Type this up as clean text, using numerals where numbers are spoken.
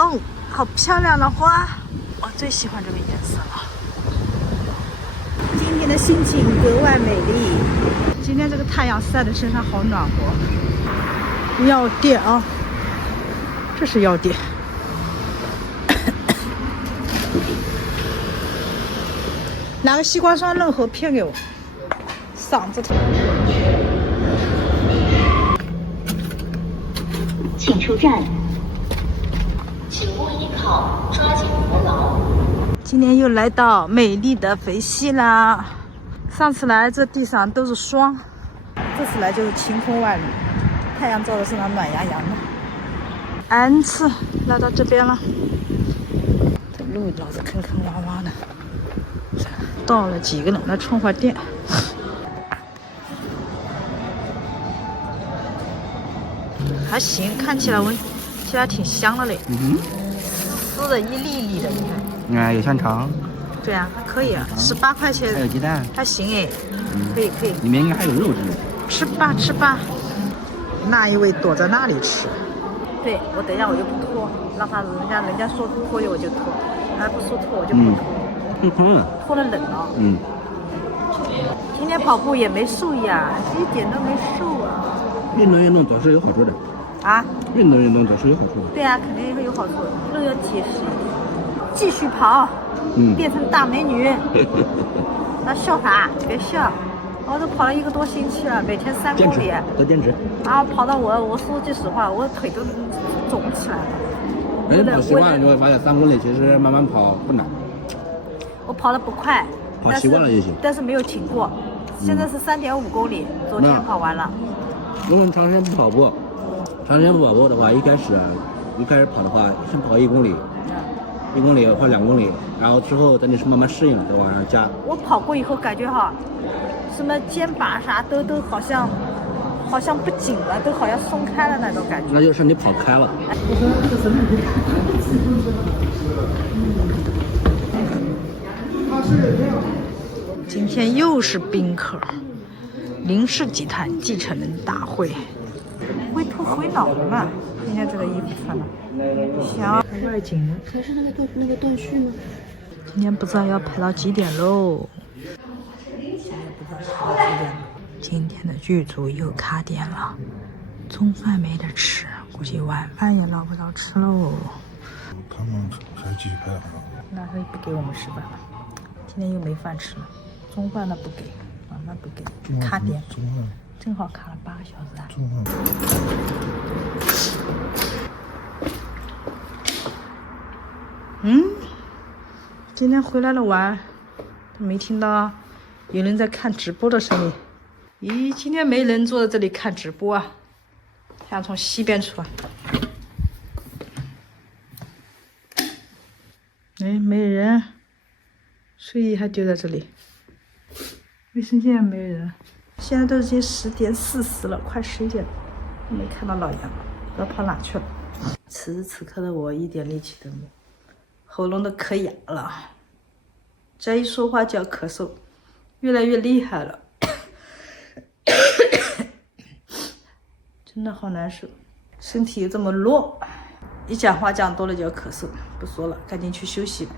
哦，好漂亮的花，我最喜欢这个颜色了。今天的心情格外美丽。今天这个太阳晒在身上好暖和。药店啊，这是药店。拿个西瓜霜润喉片给我，嗓子疼。请出站，请勿依靠，抓紧扶牢。今天又来到美丽的肥西啦。上次来这地上都是霜，这次来就是晴空万里，太阳照在身上暖洋洋的。N 次来到这边了，这路老是坑坑洼洼的。到了几个人的春华店，还行，看起来闻起来挺香的嘞。撕的一粒一粒的，你看。有香肠。对啊，还可以啊，18块钱。还有鸡蛋。还行哎，可以可以。里面应该还有肉汁。吃吧吃吧。那一位躲在那里吃。对，我等一下我就不脱，让他人家说脱我就脱，还不说脱我就不脱。脱了冷了。今天跑步也没瘦呀，一点都没瘦啊。运动总是有好处的。啊？运动总是有好处的。对啊，肯定会有好处，肉要结实一点。继续跑，变成大美女。那笑啥？别笑。我都跑了1个多星期了，每天3公里。多坚持。然后跑到我说句实话，我腿都肿起来了。跑习惯了，你会发现3公里其实慢慢跑不难。我跑得不快，跑习惯了就行。但是没有停过。现在是3.5公里，昨天跑完了。如果你长时间不跑步的话，一开始跑的话，先跑1公里，1公里或2公里，然后之后等你是慢慢适应了，再往上加。我跑过以后感觉哈，什么肩膀啥都好像不紧了，都好像松开了那种感觉。那就是你跑开了。今天又是宾客，林氏集团继承人大会，灰头灰脑的嘛。今天这个衣服穿的，想外景呢。可是那个断续呢？今天不知道要排到几点喽。今天的剧组又卡点了，中饭没得吃，估计晚饭也捞不着吃喽。他们还继续拍好。那他不给我们吃饭了，今天又没饭吃了。中饭那不给，晚饭不给，卡点，正好卡了8个小时啊。今天回来了晚，没听到有人在看直播的声音。咦，今天没人坐在这里看直播啊？想从西边出来。哎，没人，睡衣还丢在这里。卫生间也没人，现在都已经10点40了，快11点了，没看到老杨，不知道跑哪去了。此时此刻的我一点力气都没有，喉咙都咳哑了，再一说话就要咳嗽，越来越厉害了，真的好难受，身体又这么弱，一讲话讲多了就要咳嗽，不说了，赶紧去休息吧。